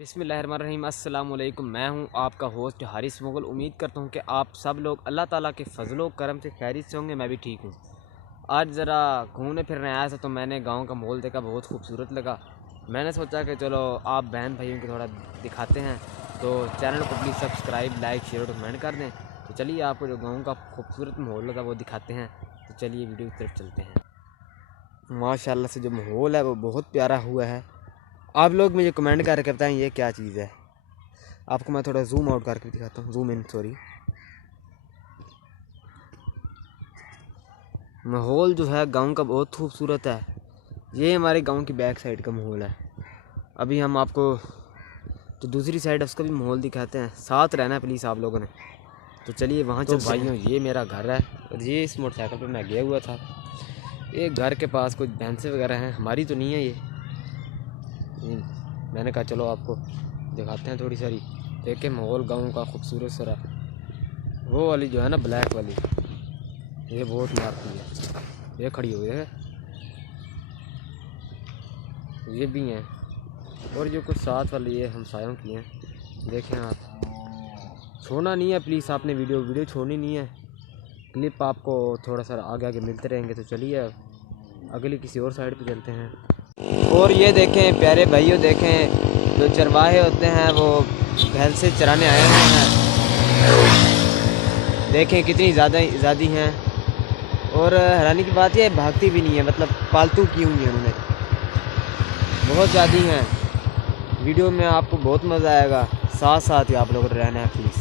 बिस्मिल्लाहिर्रहमानिर्रहीम। अस्सलाम वालेकुम। मैं हूं आपका होस्ट हारिस मुगल। उम्मीद करता हूं कि आप सब लोग अल्लाह ताला के फजलो करम से खैरियत से होंगे। मैं भी ठीक हूं। आज ज़रा घूमने फिरने आया था तो मैंने गांव का माहौल देखा, बहुत खूबसूरत लगा। मैंने सोचा कि चलो आप बहन भाइयों को थोड़ा दिखाते हैं, तो चैनल को प्लीज़ सब्सक्राइब, लाइक, शेयर और कमेंट कर दें। तो चलिए आपको जो गाँव का खूबसूरत माहौल लगा वो दिखाते हैं। तो चलिए वीडियो की तरफ चलते हैं। माशाल्लाह से जो माहौल है वो बहुत प्यारा हुआ है। आप लोग मुझे कमेंट करके बताएं ये क्या चीज़ है। आपको मैं थोड़ा जूम आउट करके दिखाता हूँ, जूम इन सॉरी। माहौल जो है गांव का बहुत खूबसूरत है। ये हमारे गांव की बैक साइड का माहौल है। अभी हम आपको तो दूसरी साइड उसका भी माहौल दिखाते हैं। साथ रहना है प्लीज़ आप लोगों ने। तो चलिए वहाँ चलते हैं। भाइयों ये मेरा घर है और ये इस मोटरसाइकिल पर मैं गया हुआ था। ये घर के पास कुछ भैंसें वगैरह हैं, हमारी तो नहीं है ये। मैंने कहा चलो आपको दिखाते हैं थोड़ी सारी। देखें माहौल गांव का खूबसूरत सरा। वो वाली जो है ना ब्लैक वाली, ये बहुत मारती है। ये खड़ी हुई है, ये भी हैं। और जो कुछ साथ वाली ये हमसायों की हैं। देखें आप, छोड़ना नहीं है प्लीज़, आपने वीडियो छोड़नी नहीं है। क्लिप आपको थोड़ा सा आगे आगे मिलते रहेंगे। तो चलिए अगली किसी और साइड पे चलते हैं। और ये देखें प्यारे भाइयों, देखें जो चरवाहे होते हैं वो भैंसे चराने आए हुए हैं। देखें कितनी ज़्यादा हैं। और हैरानी की बात यह है भागती भी नहीं है, मतलब पालतू की हुई हैं उन्होंने, बहुत ज़्यादा हैं। वीडियो में आपको बहुत मज़ा आएगा, साथ साथ ही आप लोग रहना है प्लीज़।